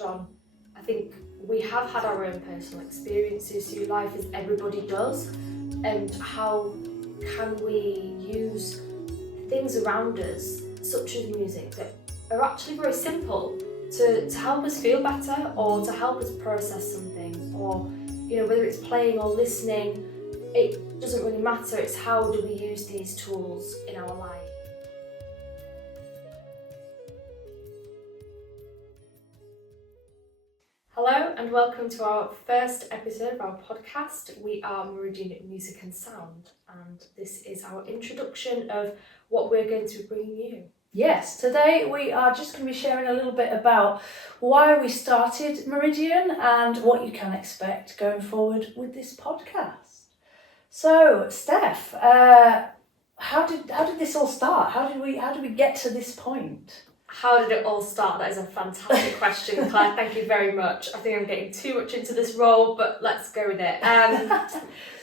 on, I think we have had our own personal experiences through life, as everybody does, and how can we use things around us, such as music, that are actually very simple to help us feel better or to help us process something, or whether it's playing or listening, it doesn't really matter. It's how do we use these tools in our life. Hello and welcome to our first episode of our podcast. We are Meridian Music Sound, and this is our introduction of what we're going to be bringing you. Yes, today we are just going to be sharing a little bit about why we started Meridian and what you can expect going forward with this podcast. So, Steph, how did this all start? How did we get to this point? How did it all start? That is a fantastic question, Claire. Thank you very much. I think I'm getting too much into this role, but let's go with it.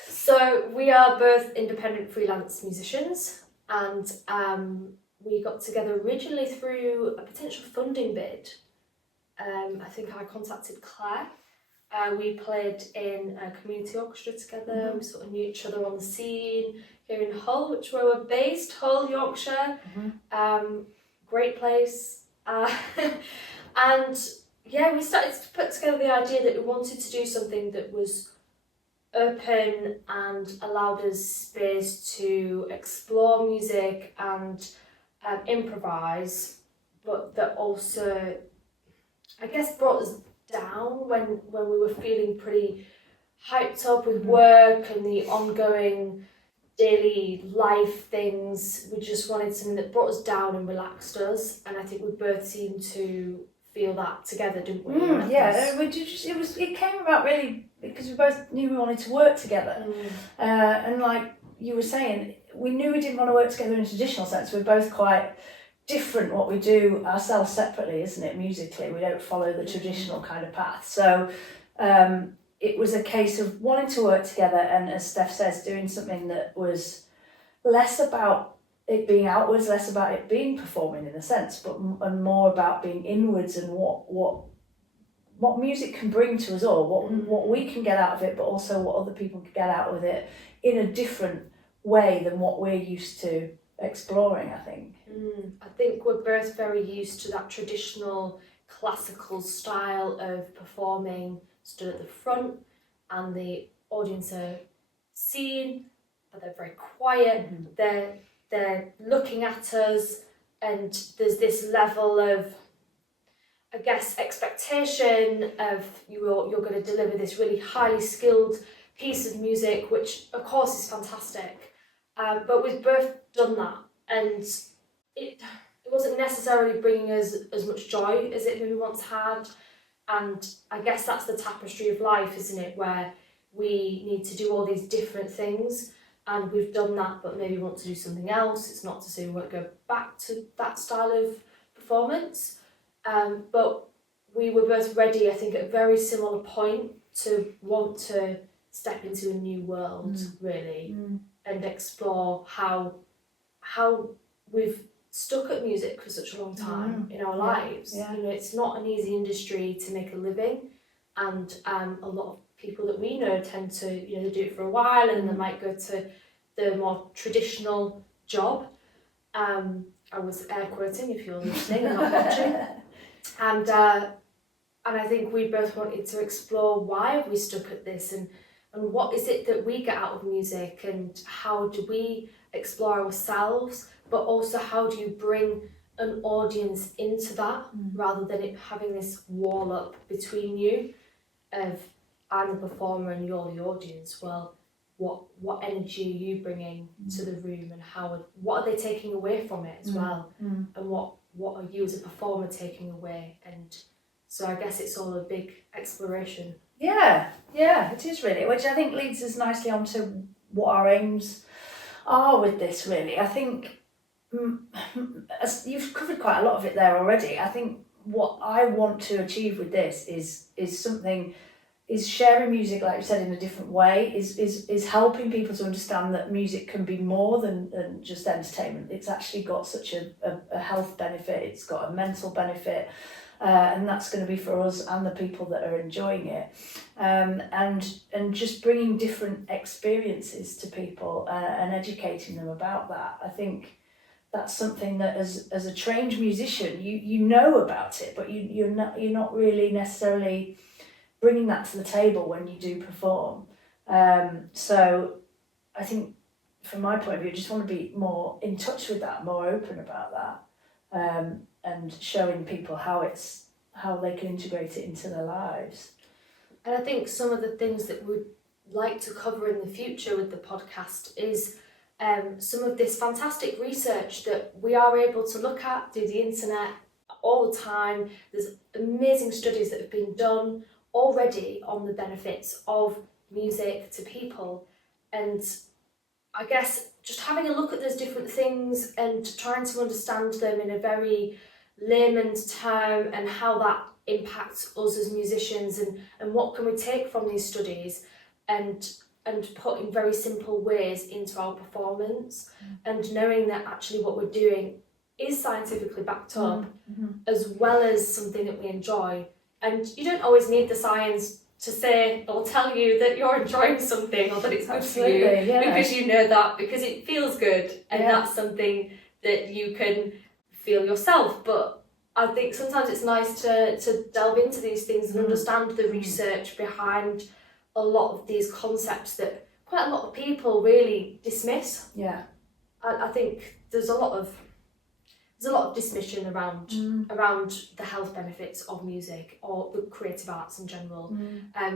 So we are both independent freelance musicians, and we got together originally through a potential funding bid. I think I contacted Claire. We played in a community orchestra together. Mm-hmm. We sort of knew each other on the scene here in Hull, which where we're based, Hull, Yorkshire. Mm-hmm. Great place. And yeah, we started to put together the idea that we wanted to do something that was open and allowed us space to explore music and improvise, but that also, I guess, brought us down when we were feeling pretty hyped up with work and the ongoing daily life things. We just wanted something that brought us down and relaxed us, and I think we both seemed to feel that together, didn't we? It came about really because we both knew we wanted to work together. And like you were saying, we knew we didn't want to work together in a traditional sense. We're both quite different what we do ourselves separately, isn't it, musically? We don't follow the traditional kind of path. So it was a case of wanting to work together, and as Steph says, doing something that was less about it being outwards, less about it being performing in a sense, and more about being inwards and what music can bring to us all, what we can get out of it, but also what other people can get out of it in a different way than what we're used to exploring, I think. I think we're both very used to that traditional classical style of performing, stood at the front, and the audience are seen, but they're very quiet. Mm-hmm. They're looking at us, and there's this level of, I guess, expectation of you're going to deliver this really highly skilled piece of music, which of course is fantastic. But we've both done that, and it wasn't necessarily bringing us as much joy as it maybe once had. And I guess that's the tapestry of life, isn't it? Where we need to do all these different things, and we've done that, but maybe want to do something else. It's not to say we won't go back to that style of performance. But we were both ready, I think, at a very similar point to want to step into a new world, really, and explore how we've stuck at music for such a long time in our lives. Yeah. It's not an easy industry to make a living, and a lot of people that we know tend to, they do it for a while and they might go to the more traditional job. I was air quoting if you're listening and not watching. And I think we both wanted to explore why have we stuck at this, and what is it that we get out of music, and how do we explore ourselves, but also how do you bring an audience into that rather than it having this wall up between you of I'm the performer and you're the audience. Well, what energy are you bringing to the room, and what are they taking away from it as well, and what are you as a performer taking away? And so I guess it's all a big exploration. Yeah, it is really, which I think leads us nicely on to what our aims are with this, really. I think as you've covered quite a lot of it there already. I think what I want to achieve with this is sharing music, like you said, in a different way, is helping people to understand that music can be more than just entertainment. It's actually got such a health benefit, it's got a mental benefit, and that's going to be for us and the people that are enjoying it, and just bringing different experiences to people, and educating them about that. I think that's something that as a trained musician you know about it, but you're not really necessarily bringing that to the table when you do perform. So I think from my point of view, I just want to be more in touch with that, more open about that, and showing people how they can integrate it into their lives. And I think some of the things that we'd like to cover in the future with the podcast is some of this fantastic research that we are able to look at through the internet all the time. There's amazing studies that have been done already on the benefits of music to people, and I guess just having a look at those different things and trying to understand them in a very layman's term, and how that impacts us as musicians, and what can we take from these studies and put in very simple ways into our performance, and knowing that actually what we're doing is scientifically backed up, as well as something that we enjoy. And you don't always need the science to say or tell you that you're enjoying something or that it's good for you, because you know that, because it feels good, and that's something that you can feel yourself. But I think sometimes it's nice to delve into these things and understand the research behind a lot of these concepts that quite a lot of people really dismiss. Yeah. I think there's a lot of dismission around the health benefits of music or the creative arts in general.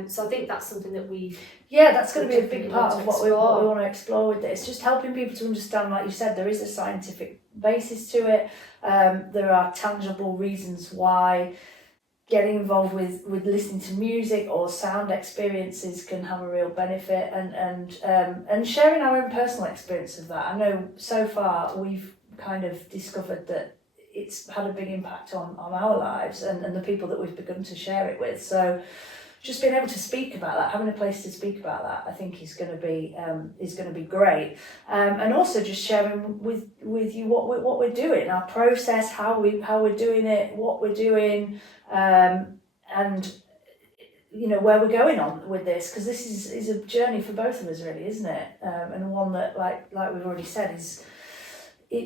So I think that's something that that's going to be a big part of what we want to explore with this. Just helping people to understand, like you said, there is a scientific basis to it. There are tangible reasons why getting involved with listening to music or sound experiences can have a real benefit, and sharing our own personal experience of that. I know so far we've kind of discovered that it's had a big impact on our lives and the people that we've begun to share it with. So just being able to speak about that, having a place to speak about that, I think is going to be great. And also just sharing with you what we're doing, our process, how we're doing it, what we're doing, and where we're going on with this, because this is a journey for both of us, really, isn't it? And one that, like we've already said,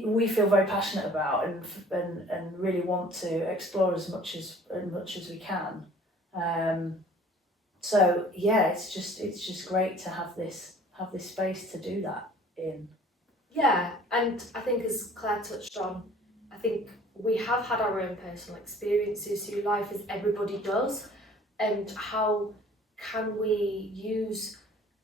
we feel very passionate about and really want to explore as much as we can. So yeah, it's just great to have this space to do that in. Yeah, and I think, as Claire touched on, I think we have had our own personal experiences through life, as everybody does, and how can we use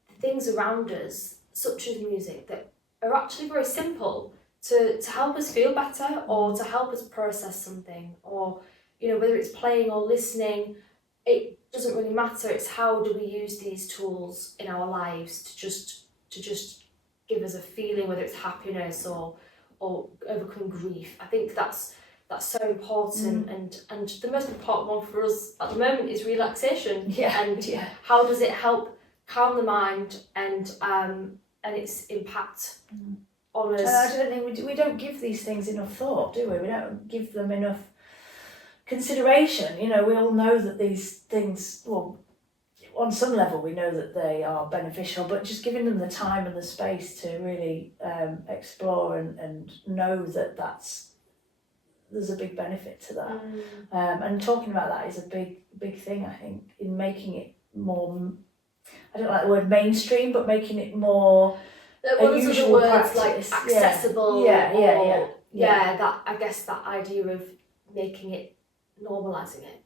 the things around us, such as music, that are actually very simple, to help us feel better, or to help us process something, or whether it's playing or listening, it doesn't really matter. It's how do we use these tools in our lives to just give us a feeling, whether it's happiness or overcoming grief. I think that's so important, and the most important one for us at the moment is relaxation. How does it help calm the mind and its impact on us. I don't think we don't give these things enough thought, do we? We don't give them enough consideration. We all know that these things, well, on some level we know that they are beneficial, but just giving them the time and the space to really explore and know that there's a big benefit to that. And talking about that is a big thing, I think, in making it more, I don't like the word mainstream, but making it more a usual words practice. Like accessible. That, I guess, that idea of making it, normalising it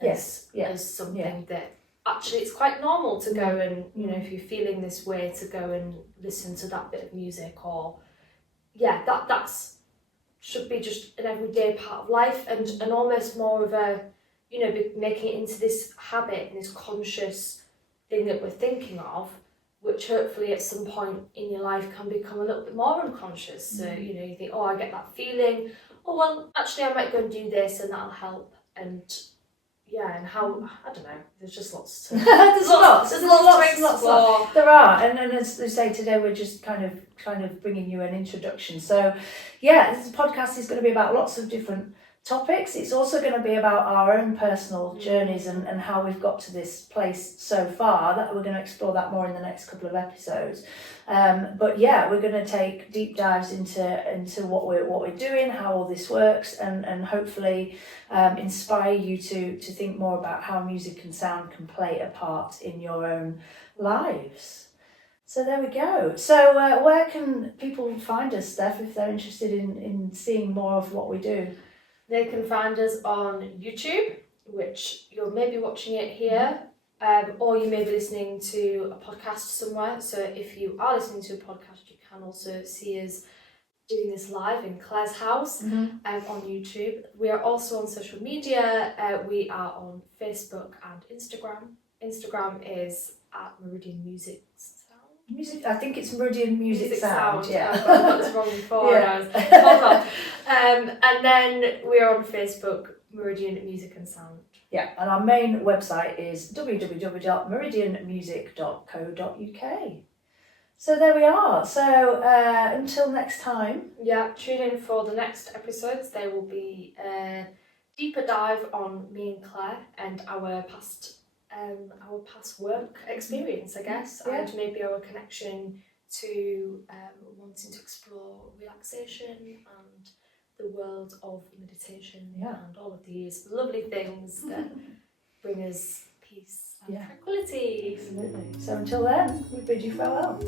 as something that actually it's quite normal to go and, if you're feeling this way, to go and listen to that bit of music, or that's should be just an everyday part of life, and almost more of a, making it into this habit and this conscious thing that we're thinking of, which hopefully at some point in your life can become a little bit more unconscious. So, you think, I get that feeling, actually I might go and do this and that'll help. And and how, I don't know, there's just lots to... there's lots to explore. There are, and as they say, today we're just kind of bringing you an introduction. So, this podcast is going to be about lots of different topics. It's also going to be about our own personal journeys and how we've got to this place so far. That we're going to explore that more in the next couple of episodes. But yeah, we're going to take deep dives into what we're doing, how all this works, and hopefully inspire you to think more about how music and sound can play a part in your own lives. So there we go. So where can people find us, Steph, if they're interested in seeing more of what we do? They can find us on YouTube, which you're maybe watching it here, or you may be listening to a podcast somewhere. So if you are listening to a podcast, you can also see us doing this live in Claire's house on YouTube. We are also on social media. We are on Facebook and Instagram. Instagram is at Meridian Music Sound. I think it's Meridian Music Sound. Yeah, I got this wrong before. And hold on. And then we are on Facebook, Meridian Music and Sound. Yeah, and our main website is www.meridianmusic.co.uk. So there we are. So until next time. Yeah, tune in for the next episodes. There will be a deeper dive on me and Claire and our past work experience, I guess, and maybe our connection to wanting to explore relaxation and the world of meditation and all of these lovely things that bring us peace and tranquility. Absolutely. So until then, we bid you farewell.